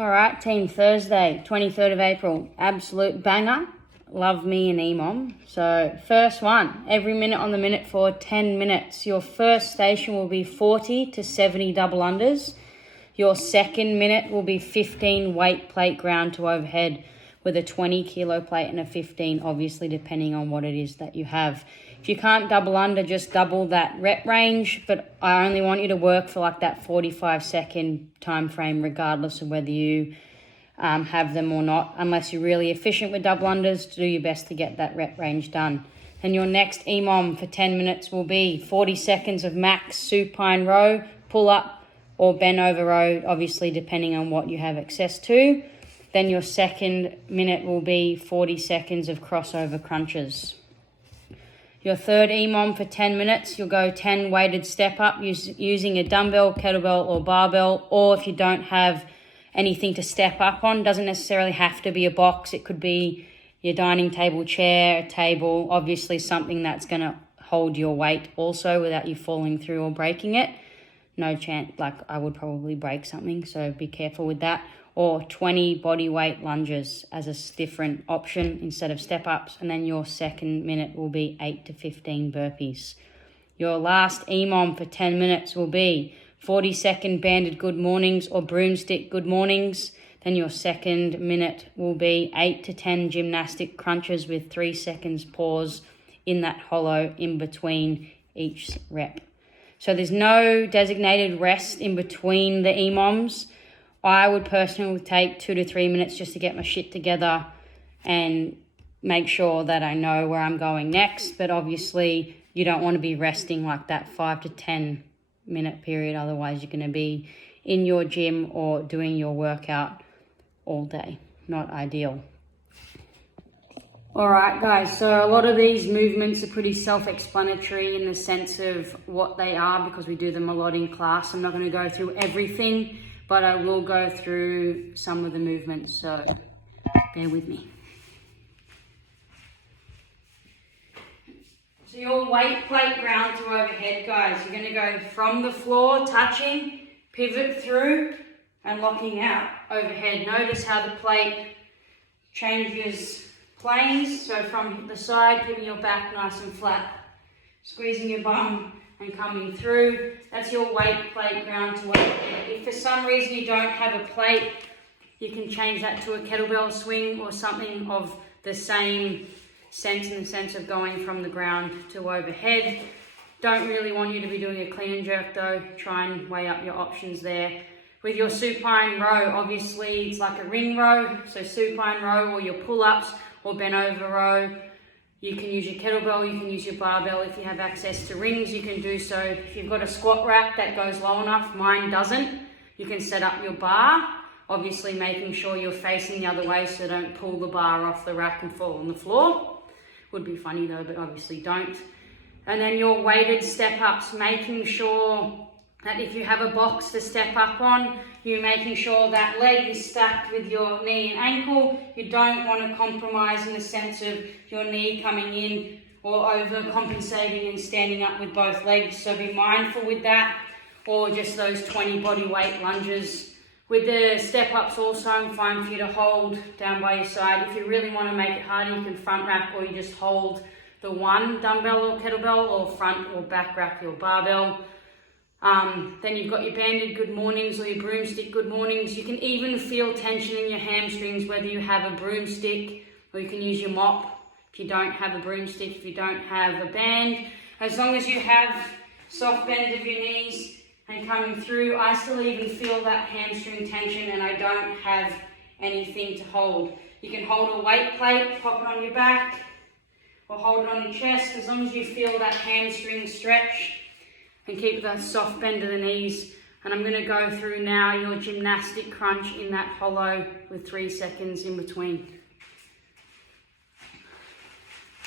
All right, team, Thursday, 23rd of April, absolute banger. Love me an EMOM. So first one, every minute on the minute for 10 minutes. Your first station will be 40 to 70 double unders. Your second minute will be 15 weight plate ground to overhead with a 20 kilo plate and a 15, obviously depending on what it is that you have. If you can't double under, just double that rep range, but I only want you to work for like that 45-second time frame regardless of whether you have them or not, unless you're really efficient with double unders. Do your best to get that rep range done. And your next EMOM for 10 minutes will be 40 seconds of max supine row, pull up or bend over row, obviously depending on what you have access to. Then your second minute will be 40 seconds of crossover crunches. Your third EMOM for 10 minutes, you'll go 10 weighted step up using a dumbbell, kettlebell or barbell, or if you don't have anything to step up on, doesn't necessarily have to be a box. It could be your dining table, chair, a table, obviously something that's going to hold your weight also without you falling through or breaking it. No chance, like I would probably break something, so be careful with that. Or 20 body weight lunges as a different option instead of step ups. And then your second minute will be 8 to 15 burpees. Your last EMOM for 10 minutes will be 40-second banded good mornings or broomstick good mornings. Then your second minute will be 8 to 10 gymnastic crunches with 3 seconds pause in that hollow in between each rep. So there's no designated rest in between the EMOMs. I would personally take 2 to 3 minutes just to get my shit together and make sure that I know where I'm going next. But obviously you don't want to be resting like that 5 to 10 minute period. Otherwise you're going to be in your gym or doing your workout all day. Not ideal. All right, guys, so a lot of these movements are pretty self-explanatory in the sense of what they are because we do them a lot in class. I'm not going to go through everything, but I will go through some of the movements, so bear with me. So your weight plate ground to overhead, guys, you're going to go from the floor, touching, pivot through, and locking out overhead. Notice how the plate changes planes, so from the side, keeping your back nice and flat, squeezing your bum and coming through. That's your weight plate ground to overhead. If for some reason you don't have a plate, you can change that to a kettlebell swing or something of the same sense, in the sense of going from the ground to overhead. Don't really want you to be doing a clean and jerk though. Try and weigh up your options there. With your supine row, obviously it's like a ring row, so supine row or your pull-ups or bent over row. You can use your kettlebell, you can use your barbell. If you have access to rings, you can do so. If you've got a squat rack that goes low enough, mine doesn't, you can set up your bar, obviously making sure you're facing the other way so don't pull the bar off the rack and fall on the floor. Would be funny though, but obviously don't. And then your weighted step-ups, making sure that if you have a box to step up on, you're making sure that leg is stacked with your knee and ankle. You don't want to compromise in the sense of your knee coming in or overcompensating and standing up with both legs. So be mindful with that, or just those 20 body weight lunges. With the step-ups also, I'm fine for you to hold down by your side. If you really want to make it harder, you can front rack or you just hold the one dumbbell or kettlebell, or front or back rack your barbell. Then you've got your banded good mornings or your broomstick good mornings. You can even feel tension in your hamstrings whether you have a broomstick or you can use your mop if you don't have a broomstick, if you don't have a band. As long as you have soft bend of your knees and coming through, I still even feel that hamstring tension and I don't have anything to hold. You can hold a weight plate, pop it on your back or hold it on your chest, as long as you feel that hamstring stretch. And keep that soft bend of the knees. And I'm going to go through now your gymnastic crunch in that hollow with 3 seconds in between.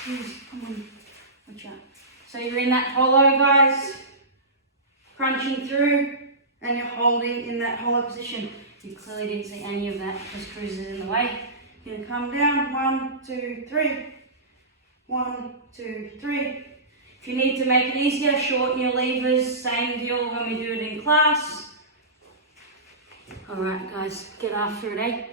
Come on, watch out. So you're in that hollow, guys, crunching through, and you're holding in that hollow position. You clearly didn't see any of that, just cruises in the way. You're going to come down, 1, 2, 3. 1, 2, 3. If you need to make it easier, shorten your levers, same deal when we do it in class. Alright guys, get after it, eh?